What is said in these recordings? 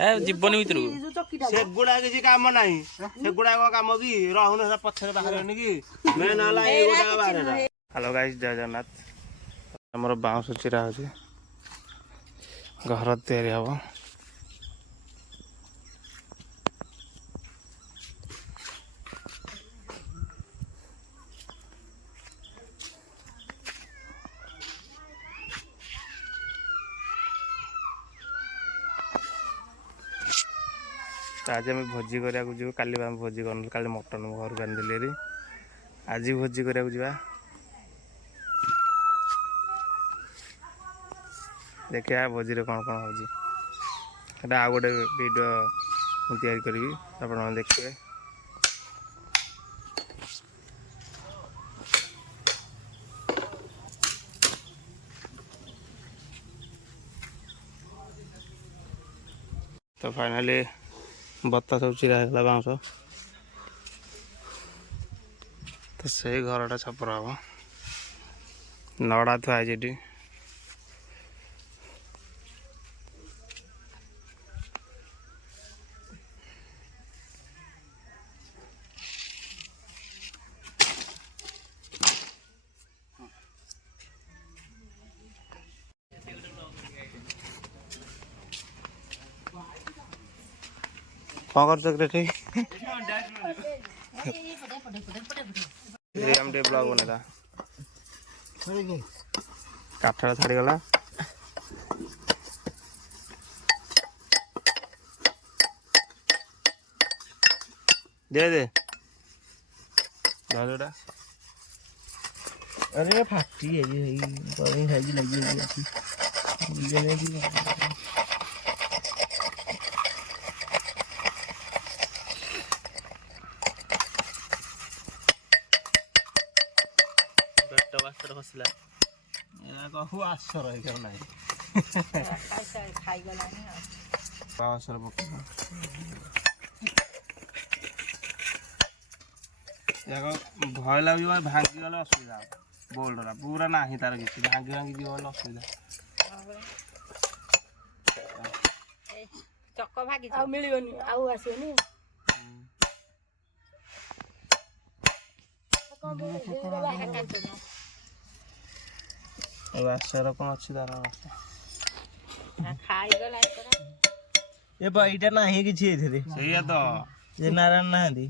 जीवन भीतर सेगुड़ा किसी काम नहीं सेगुड़ा काम की रहून पछरे बाहर कि मेन होला ए गोटा बाहर हेलो गाइस जय जगन्नाथ हमर बाउंस चिरा होची घर तैयारी हबो आज आम भोजी करा जीव काली भोजी कर का मटन घर को आनी आज भोजी करा जा देखिए भोजी रे कौन कौन हो आ गोटे वीडियो तैयारी करी आप देखिए तो फाइनली बत्ता सब चिरा बाउंस तो से घरटा छपर हम नड़ा थुआई कौन कर ब्लॉग बनेगा काठड़ा छाड़ी गला दे दे दादा अरे फाटी है ये बड़ी है जी लगी है ये जी फसला कहू आसर ना खाई गलानी आसर पका भय लगे भांगी गले असुविधा बोल्डरा पूरा ना तार किसी भांगी भांगी जीवन असुविधा चक भागी आ मिलियोनी आउ आसीनी आसर कौन अच्छी तार खाई गला ये बईटा नहीं किसी एथिरे सैया तो ये नारायण नांदी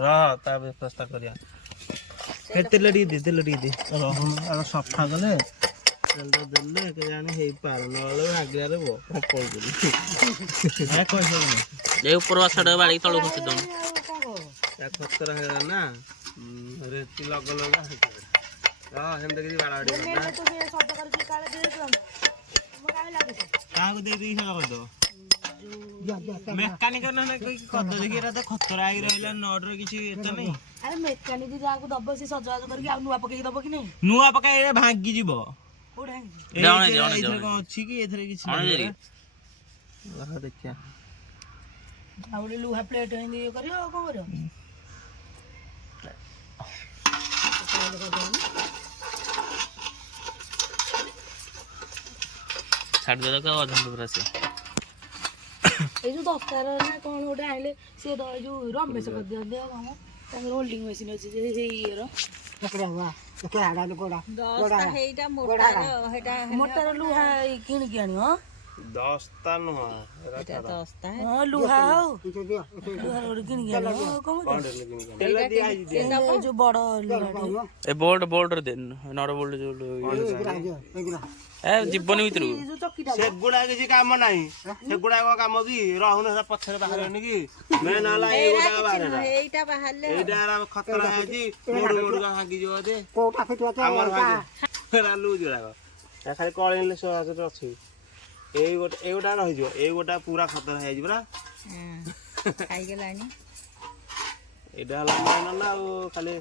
रह ता व्यवस्था करिया ए तेल डी दे रहन आग सफा गले तेल देले के जाने हे पार नले आगे रे बो कोई गली ए कोई नहीं ये ऊपर वासड़ बाड़ी तळो खसी दम या खतरा है ना रेती लगल हां हम देखि बाड़ाडी ना तो ये शब्द करके काले दे दो हम काहे लागे का को दे दी सब कर दो मेकानिक ना कोई कद देखि रा तो खतरा आइ रहला नडर किछि एत नहीं अरे मेकानिक जाको दब से सजवाज करके आ नुआ पके दब कि नहीं नुआ पकाई रे भांगी जीवो कोडा जाने एथरे कोन अछि कि एथरे किछि नहीं वाह देखिया आउले लुहा प्लेट हिंदी करियो को करियो छाड़ दे का अधन पूरा से ए जो दस्तार ना कोन गोटे आइले से जो रमेश कर दिया दे हम तांगर होल्डिंग मशीन अछि जे हे येरो पकड़ा हुआ के आडा कोडा कोडा हेटा मोटर हेटा मोटर लुहा किन के आनी हो दस्ता न एटा दस्ता है हां लुहा हो लुहा रोड किन के आनी हो कोन तेल दिया ये जो बड़ लुहा ए बोल्ट दे नड़ बोल्ट जो ए जीवन भीतर सेगुड़ा किसी काम नहीं सेगुड़ा काम की रहून पछरे बाहर कि मेन होला ए गोटा बाहर एटा बाहरले एटा खतरा है जी मोड़ का भागी जो दे कोटा फटवा हमर भागी रालू जोरागो या खाली कळिले सो आजर अछि ए गोटा रहि जो ए गोटा पूरा खतरा है जी बरा खाई गेलानी एटा होला मेन ना खाली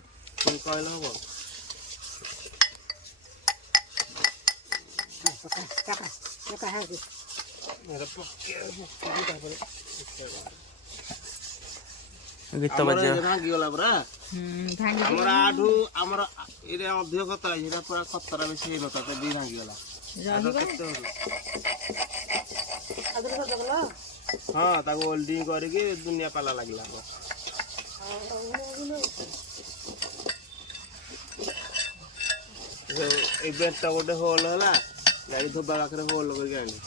कहले हो गीत बजे भांगी गला बरा हमरा आठू हमरा इरे अधिक खतरा हिरा पूरा खतरा बेसी हे नता दी भांगी गला रहिबा आदर कर दगला ହଁ ତାକୁ ଓଲ୍ଡିଂ କରିକି ଦୁନିଆ ପାଲା ଲାଗିଲା ଏଇ ବେଡଟା ଗୋଟେ ହୋଲ ହେଲା ଗାଈ ଧୋବା ପାଖରେ ହୋଲ କରିକି ଆଣିଲି